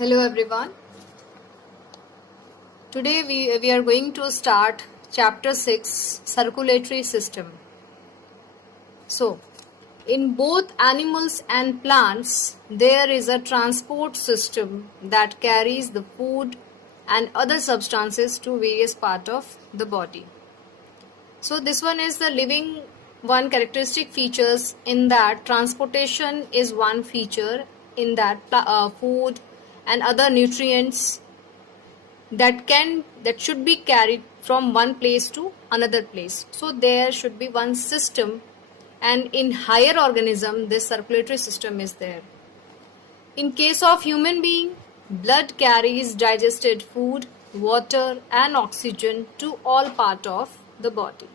Hello everyone. Today we are going to start chapter 6 circulatory system. So in both animals and plants there is a transport system that carries the food and other substances to various parts of the body. So this one is the living one characteristic features in that transportation is one feature in that food and other nutrients that should be carried from one place to another place. So there should be one system, and in higher organism this circulatory system is there. In case of human being, blood carries digested food, water and oxygen to all part of the body.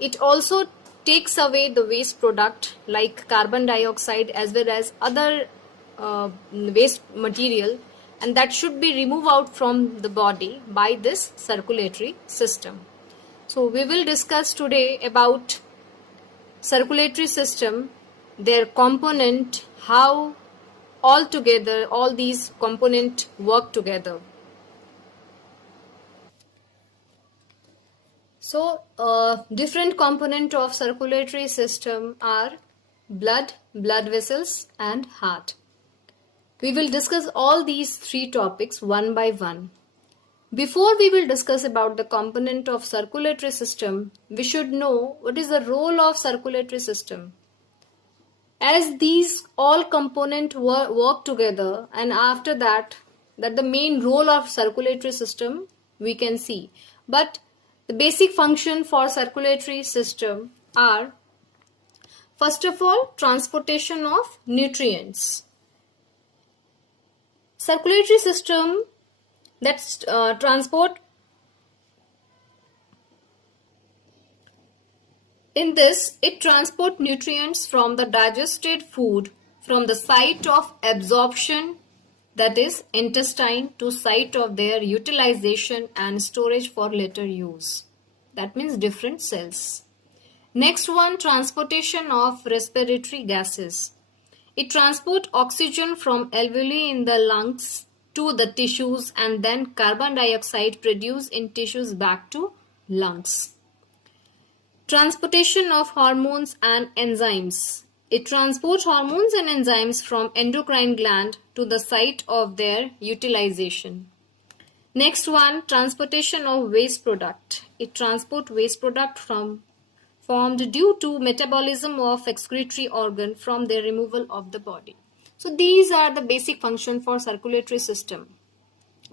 It also takes away the waste product like carbon dioxide as well as other waste material, and that should be removed out from the body by this circulatory system. So we will discuss today about circulatory system, their component, how all together all these components work together. So different component of circulatory system are blood, blood vessels and heart. We will discuss all these three topics one by one. Before we will discuss about the component of circulatory system, we should know what is the role of circulatory system. As these all components work together, and after that the main role of circulatory system we can see. But the basic function for circulatory system are, first of all, transportation of nutrients. Circulatory system that's transport. In this, it transport nutrients from the digested food from the site of absorption, that is intestine, to site of their utilization and storage for later use. That means different cells. Next one, transportation of respiratory gases. It transports oxygen from alveoli in the lungs to the tissues and then carbon dioxide produced in tissues back to lungs. Transportation of hormones and enzymes. It transports hormones and enzymes from endocrine gland to the site of their utilization. Next one, transportation of waste product. It transports waste product formed due to metabolism of excretory organ from their removal of the body. So these are the basic function for circulatory system.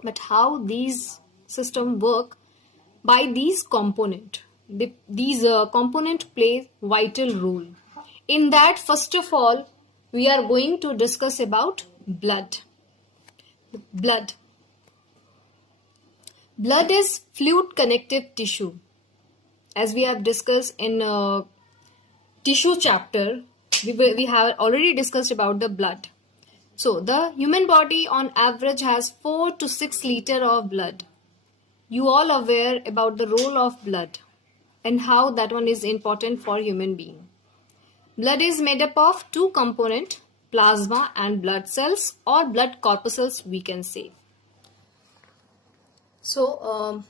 But how these system work? By these component. These component play vital role. In that, first of all, we are going to discuss about blood. Blood is fluid connective tissue. As we have discussed in tissue chapter, we have already discussed about the blood. So the human body on average has 4 to 6 liters of blood. You all aware about the role of blood and how that one is important for human being. Blood is made up of two components, plasma and blood cells, or blood corpuscles we can say. So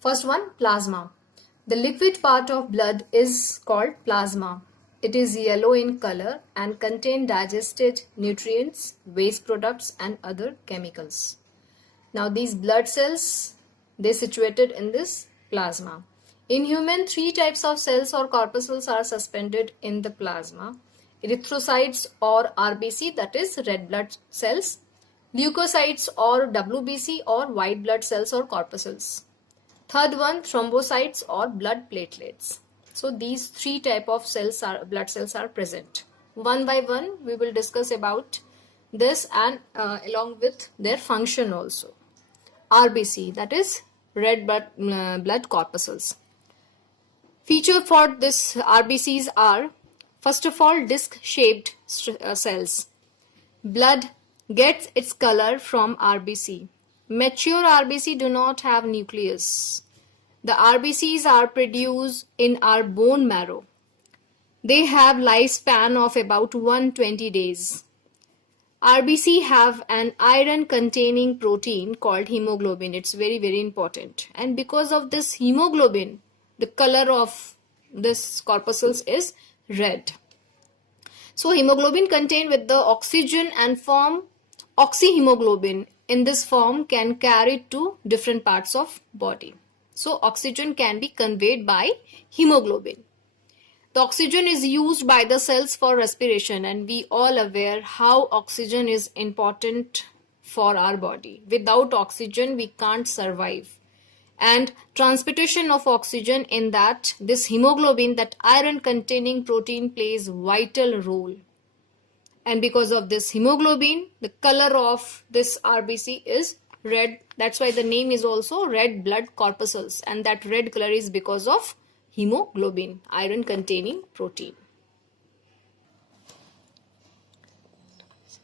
first one, plasma. The liquid part of blood is called plasma. It is yellow in color and contains digested nutrients, waste products and other chemicals. Now these blood cells, they situated in this plasma. In human, 3 types of cells or corpuscles are suspended in the plasma. Erythrocytes or RBC, that is red blood cells. Leukocytes or WBC or white blood cells or corpuscles. Third one, thrombocytes or blood platelets. So these 3 type of blood cells are present. One by one we will discuss about this and along with their function also. RBC, that is red blood corpuscles. Feature for this RBCs are, first of all, disc-shaped cells. Blood gets its color from RBC. Mature RBC do not have nucleus. The RBCs are produced in our bone marrow. They have lifespan of about 120 days. RBC have an iron containing protein called hemoglobin. It's very, very important. And because of this hemoglobin, the color of this corpuscles is red. So hemoglobin contained with the oxygen and form oxyhemoglobin in this form can carry to different parts of body. So oxygen can be conveyed by hemoglobin. The oxygen is used by the cells for respiration, and we all aware how oxygen is important for our body. Without oxygen we can't survive. And transportation of oxygen in that this hemoglobin, that iron containing protein, plays vital role. And because of this hemoglobin, the color of this RBC is red. That's why the name is also red blood corpuscles, and that red color is because of hemoglobin, iron containing protein.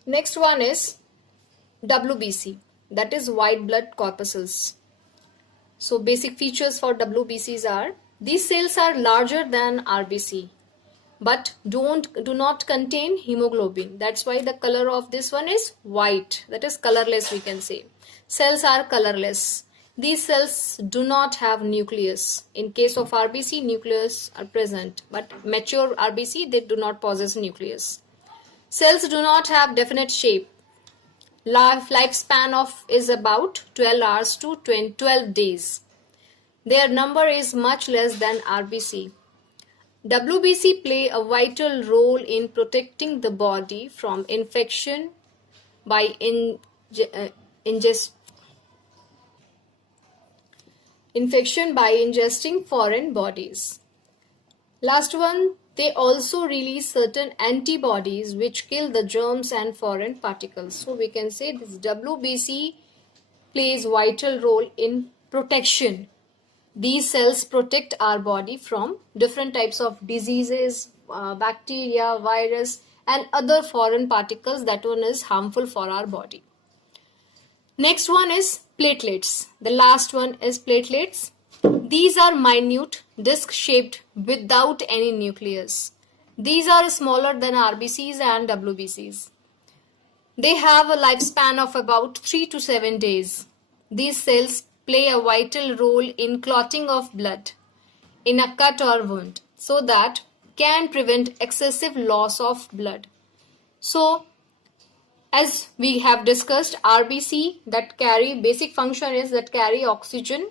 Next one is WBC, that is white blood corpuscles. So basic features for WBCs are, these cells are larger than RBC but do not contain hemoglobin. That's why the color of this one is white, that is colorless we can say. Cells are colorless. These cells do not have nucleus. In case of RBC, nucleus are present, but mature RBC, they do not possess nucleus. Cells do not have definite shape. Lifespan of is about 12 hours to 12 days. Their number is much less than RBC. WBC play a vital role in protecting the body from infection by ingesting foreign bodies. Last one, they also release certain antibodies which kill the germs and foreign particles. So we can say this WBC plays vital role in protection. These cells protect our body from different types of diseases, bacteria, virus, and other foreign particles that one is harmful for our body. Next one is platelets. The last one is platelets. These are minute, disc-shaped without any nucleus. These are smaller than RBCs and WBCs. They have a lifespan of about 3 to 7 days. These cells play a vital role in clotting of blood in a cut or wound, so that can prevent excessive loss of blood. So as we have discussed, RBC that carry basic function is that carry oxygen.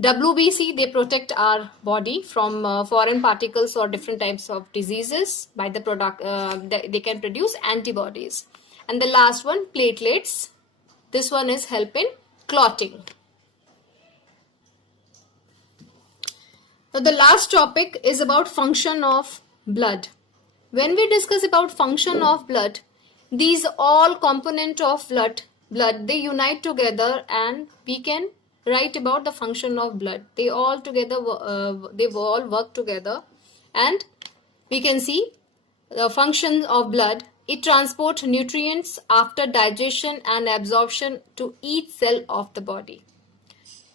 WBC, they protect our body from foreign particles or different types of diseases. By the product, they can produce antibodies. And the last one, platelets. This one is help in clotting. Now the last topic is about function of blood. When we discuss about function of blood, these all component of blood they unite together, and we can write about the function of blood. They all together they all work together, and we can see the function of blood. It transports nutrients after digestion and absorption to each cell of the body.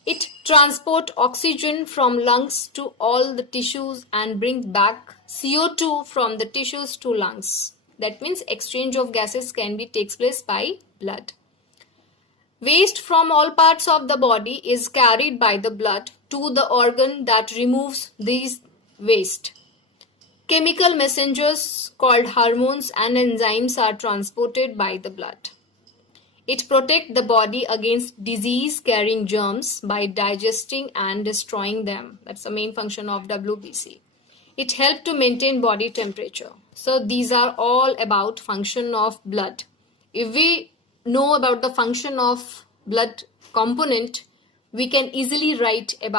It transports oxygen from lungs to all the tissues and brings back CO2 from the tissues to lungs. That means exchange of gases takes place by blood. Waste from all parts of the body is carried by the blood to the organ that removes these waste. Chemical messengers called hormones and enzymes are transported by the blood. It protects the body against disease-carrying germs by digesting and destroying them. That's the main function of WBC. It helps to maintain body temperature. So these are all about function of blood. If we know about the function of blood component, we can easily write about